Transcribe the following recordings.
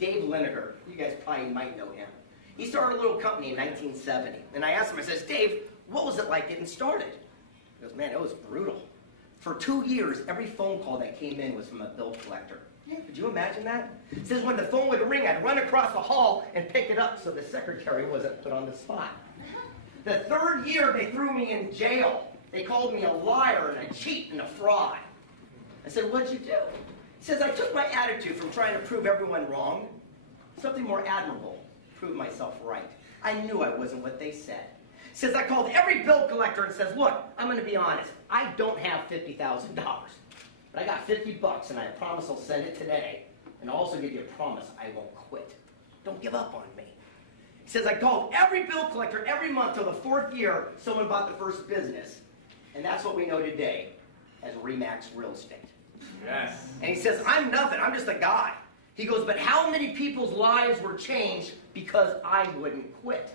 Dave Lineker. You guys probably might know him. He started a little company in 1970. And I asked him, I says, Dave, what was it like getting started? He goes, man, it was brutal. For 2 years, every phone call that came in was from a bill collector. Yeah, could you imagine that? He says when the phone would ring, I'd run across the hall and pick it up so the secretary wasn't put on the spot. The 3rd year, they threw me in jail. They called me a liar and a cheat and a fraud. I said, what'd you do? He says, I took my attitude from trying to prove everyone wrong, something more admirable, prove myself right. I knew I wasn't what they said. He says, I called every bill collector and says, look, I'm going to be honest. I don't have $50,000, but I got $50 and I promise I'll send it today. And I'll also give you a promise I won't quit. Don't give up on me. He says, I called every bill collector every month till the 4th year someone bought the first business. And that's what we know today as Remax Real Estate. Yes. And he says, I'm nothing. I'm just a guy. He goes, but how many people's lives were changed because I wouldn't quit?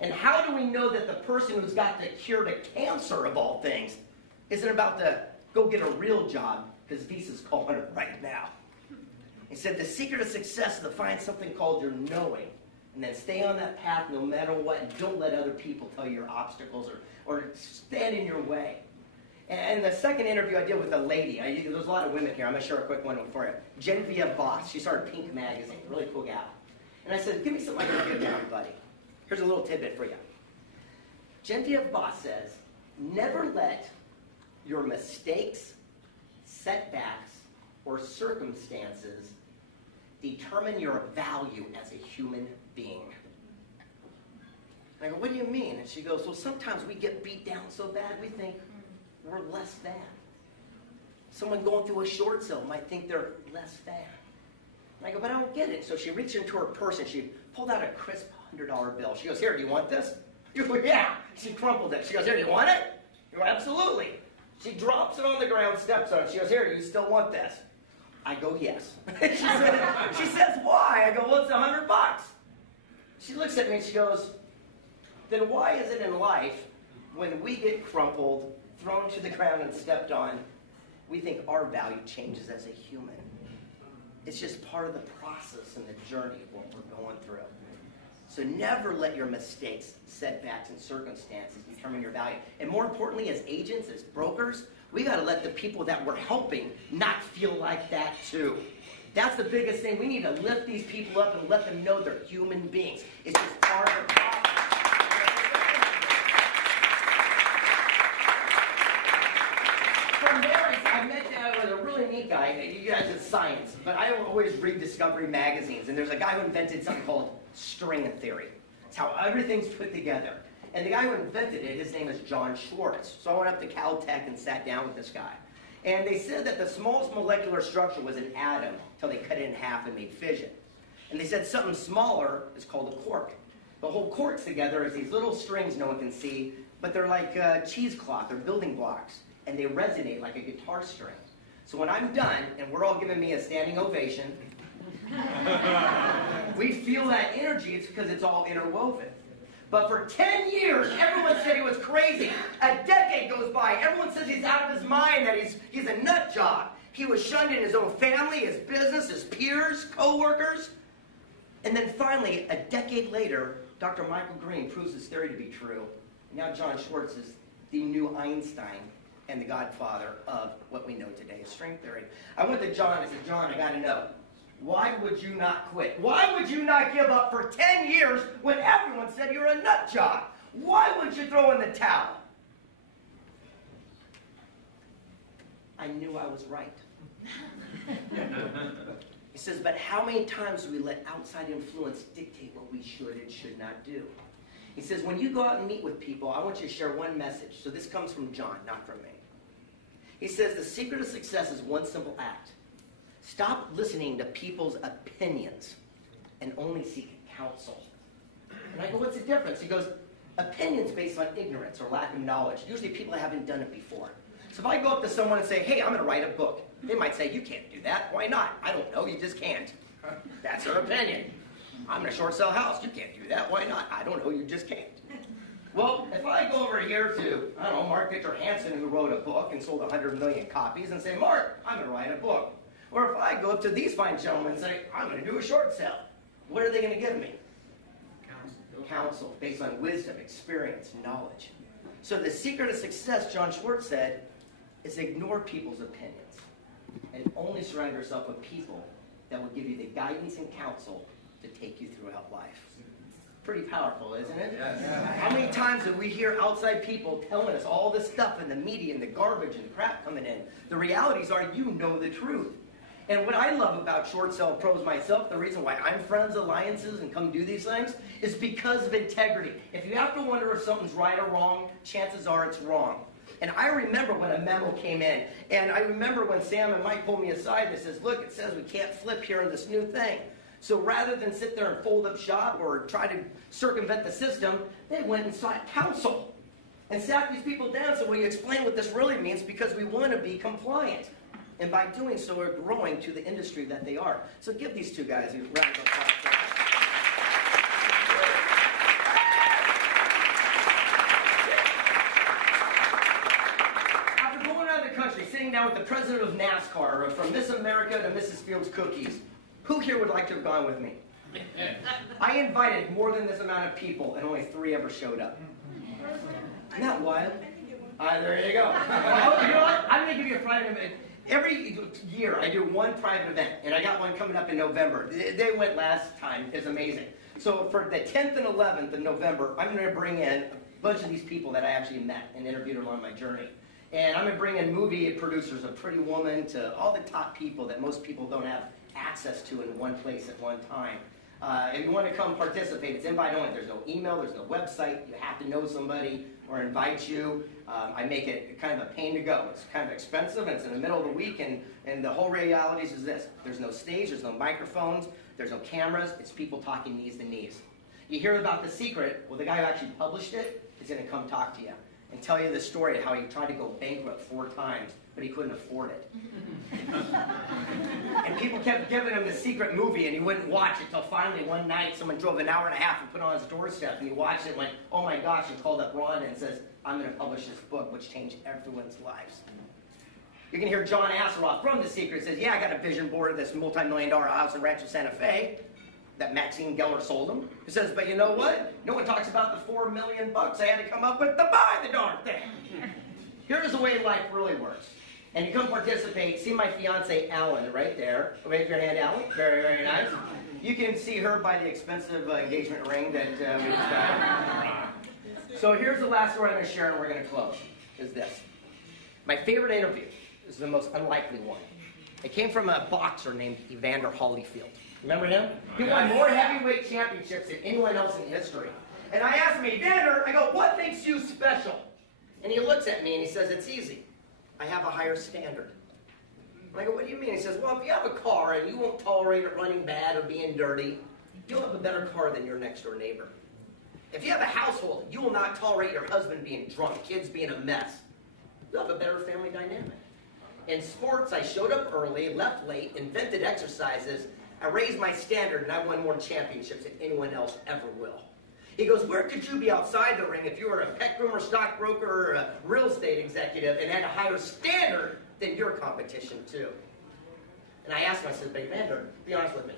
And how do we know that the person who's got the cure to cancer, of all things, isn't about to go get a real job, because Visa's calling it right now? He said, the secret of success is to find something called your knowing, and then stay on that path no matter what, and don't let other people tell you your obstacles or stand in your way. And the second interview I did with a lady, there's a lot of women here, I'm going to share a quick one for you. Genevieve Voss, she started Pink Magazine, really cool gal. And I said, give me something I can give to everybody. Here's a little tidbit for you. Genevieve Voss says, never let your mistakes, setbacks, or circumstances determine your value as a human being. And I go, what do you mean? And she goes, well, sometimes we get beat down so bad we think we're less than. Someone going through a short sale might think they're less than. And I go, but I don't get it. So she reached into her purse and she pulled out a crisp $100 bill. She goes, here, do you want this? You go, yeah. She crumpled it. She goes, here, do you want it? You go, absolutely. She drops it on the ground, steps on it. She goes, here, do you still want this? I go, yes. She says, why? I go, well, it's $100. She looks at me and she goes, then why is it in life when we get crumpled, thrown to the ground and stepped on, we think our value changes as a human? It's just part of the process and the journey of what we're going through. So never let your mistakes, setbacks, and circumstances determine your value. And more importantly, as agents, as brokers, we got to let the people that we're helping not feel like that too. That's the biggest thing. We need to lift these people up and let them know they're human beings. It's just part of the process. From there, I met a really neat guy. You guys, it's science, but I always read Discovery magazines, and there's a guy who invented something called string theory. It's how everything's put together. And the guy who invented it, his name is John Schwartz. So I went up to Caltech and sat down with this guy. And they said that the smallest molecular structure was an atom until they cut it in half and made fission. And they said something smaller is called a quark. The whole quarks together is these little strings no one can see, but they're like cheesecloth, they're building blocks, and they resonate like a guitar string. So when I'm done, and we're all giving me a standing ovation, we feel that energy. It's because it's all interwoven. But for 10 years, everyone said he was crazy. A decade goes by. Everyone says he's out of his mind, that he's a nut job. He was shunned in his own family, his business, his peers, co-workers. And then finally, a decade later, Dr. Michael Green proves his theory to be true. And now John Schwartz is the new Einstein and the godfather of what we know today as string theory. I went to John and said, John, I got to know. Why would you not quit? Why would you not give up for 10 years when everyone said you were a nut job? Why would you throw in the towel? I knew I was right. He says, but how many times do we let outside influence dictate what we should and should not do? He says, when you go out and meet with people, I want you to share one message. So this comes from John, not from me. He says, the secret of success is one simple act. Stop listening to people's opinions and only seek counsel. And I go, what's the difference? He goes, opinions based on ignorance or lack of knowledge. Usually people that haven't done it before. So if I go up to someone and say, hey, I'm going to write a book, they might say, you can't do that. Why not? I don't know. You just can't. That's their opinion. I'm going to short sell a house. You can't do that. Why not? I don't know. You just can't. Well, if I go over here to, I don't know, Mark Victor Hansen, who wrote a book and sold 100 million copies, and say, Mark, I'm going to write a book. Or if I go up to these fine gentlemen and say, I'm going to do a short sale. what are they going to give me? Counsel, based on wisdom, experience, knowledge. So the secret of success, John Schwartz said, is ignore people's opinions and only surround yourself with people that will give you the guidance and counsel to take you throughout life. Pretty powerful, isn't it? Yes. How many times do we hear outside people telling us all this stuff in the media and the garbage and the crap coming in? The realities are you know the truth. And what I love about short sale pros myself, the reason why I'm friends, alliances, and come do these things, is because of integrity. If you have to wonder if something's right or wrong, chances are it's wrong. And I remember when a memo came in, and I remember when Sam and Mike pulled me aside and says, look, it says we can't flip here on this new thing. So rather than sit there and fold up shop or try to circumvent the system, they went and sought counsel and sat these people down and said, well, you explain what this really means because we want to be compliant. And by doing so, we're growing to the industry that they are. So give these two guys a round of applause. After going around the country, sitting down with the president of NASCAR, from Miss America to Mrs. Fields Cookies, who here would like to have gone with me? I invited more than this amount of people, and only 3 ever showed up. Isn't that wild? There you go. Oh, you know what? I'm going to give you a private event. Every year I do one private event, and I got one coming up in November. They went last time. It's amazing. So for the 10th and 11th of November, I'm going to bring in a bunch of these people that I actually met and interviewed along my journey. And I'm going to bring in movie producers, a Pretty Woman, to all the top people that most people don't have access to in one place at one time. If you want to come participate, it's invite only. There's no email, there's no website. You have to know somebody or invite you. I make it kind of a pain to go. It's kind of expensive, and it's in the middle of the week, and the whole reality is this. There's no stage, there's no microphones, there's no cameras. It's people talking knees to knees. You hear about The Secret. Well, the guy who actually published it is going to come talk to you and tell you the story of how he tried to go bankrupt 4 times, but he couldn't afford it. And people kept giving him The Secret movie, and he wouldn't watch it until finally one night someone drove an hour and a half and put it on his doorstep, and he watched it and went, oh my gosh, and called up Ron and says, I'm going to publish this book, which changed everyone's lives. You can hear John Asseroff from The Secret says, yeah, I got a vision board of this multi-million-dollar house in Rancho Santa Fe that Maxine Geller sold him. He says, but you know what? No one talks about the $4 million I had to come up with to buy the darn thing. Here's the way life really works. And you come participate, see my fiance Alan right there. Raise your hand, Alan. Very, very nice. You can see her by the expensive engagement ring that we just got. So here's the last story I'm going to share, and we're going to close, is this. My favorite interview is the most unlikely one. It came from a boxer named Evander Holyfield. Remember him? He won more heavyweight championships than anyone else in history. And I asked him, Evander, I go, what makes you special? And he looks at me and he says, it's easy. I have a higher standard. And I go, what do you mean? He says, well, if you have a car and you won't tolerate it running bad or being dirty, you'll have a better car than your next door neighbor. If you have a household, you will not tolerate your husband being drunk, kids being a mess. You'll have a better family dynamic. In sports, I showed up early, left late, invented exercises. I raised my standard, and I won more championships than anyone else ever will. He goes, where could you be outside the ring if you were a pet groomer, stockbroker, or a real estate executive and had a higher standard than your competition, too? And I asked him, I said, but Evander, be honest with me,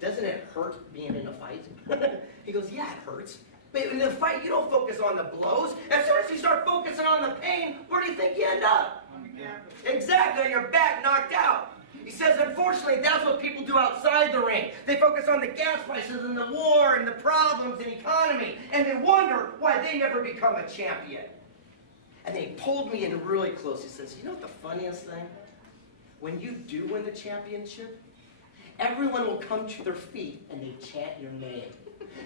doesn't it hurt being in a fight? He goes, yeah, it hurts. But in the fight, you don't focus on the blows. As soon as you start focusing on the pain, where do you think you end up? Exactly, your back knocked out. He says, unfortunately, that's what people do outside the ring. They focus on the gas prices and the war and the problems and economy, and they wonder why they never become a champion. And then he pulled me in really close. He says, you know what the funniest thing? When you do win the championship, everyone will come to their feet and they chant your name.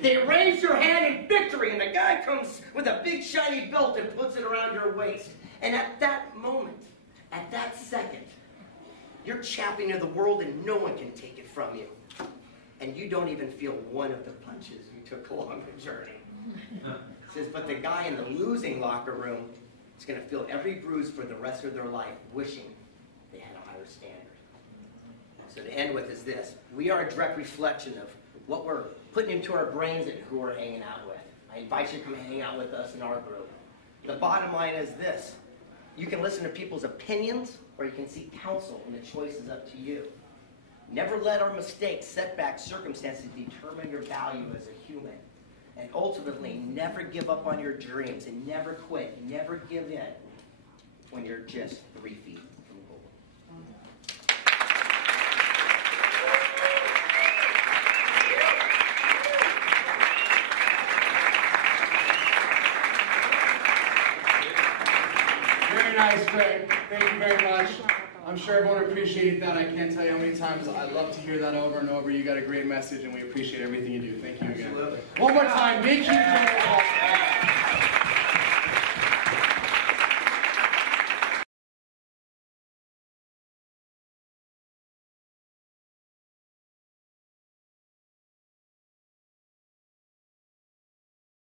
They raise your hand in victory, and the guy comes with a big shiny belt and puts it around your waist. And at that moment, at that second, you're champion of the world and no one can take it from you. And you don't even feel one of the punches you took along the journey. He says, but the guy in the losing locker room is going to feel every bruise for the rest of their life, wishing they had a higher standard. So to end with is this. We are a direct reflection of what we're putting into our brains and who we're hanging out with. I invite you to come hang out with us in our group. The bottom line is this. You can listen to people's opinions, or you can seek counsel, and the choice is up to you. Never let our mistakes, setbacks, circumstances determine your value as a human. And ultimately, never give up on your dreams and never quit. Never give in when you're just 3 feet from goal. Very nice, Craig. Thank you very much. I'm sure everyone appreciated that. I can't tell you how many times I love to hear that over and over. You got a great message, and we appreciate everything you do. Thank you again. Absolutely. One more time, big huge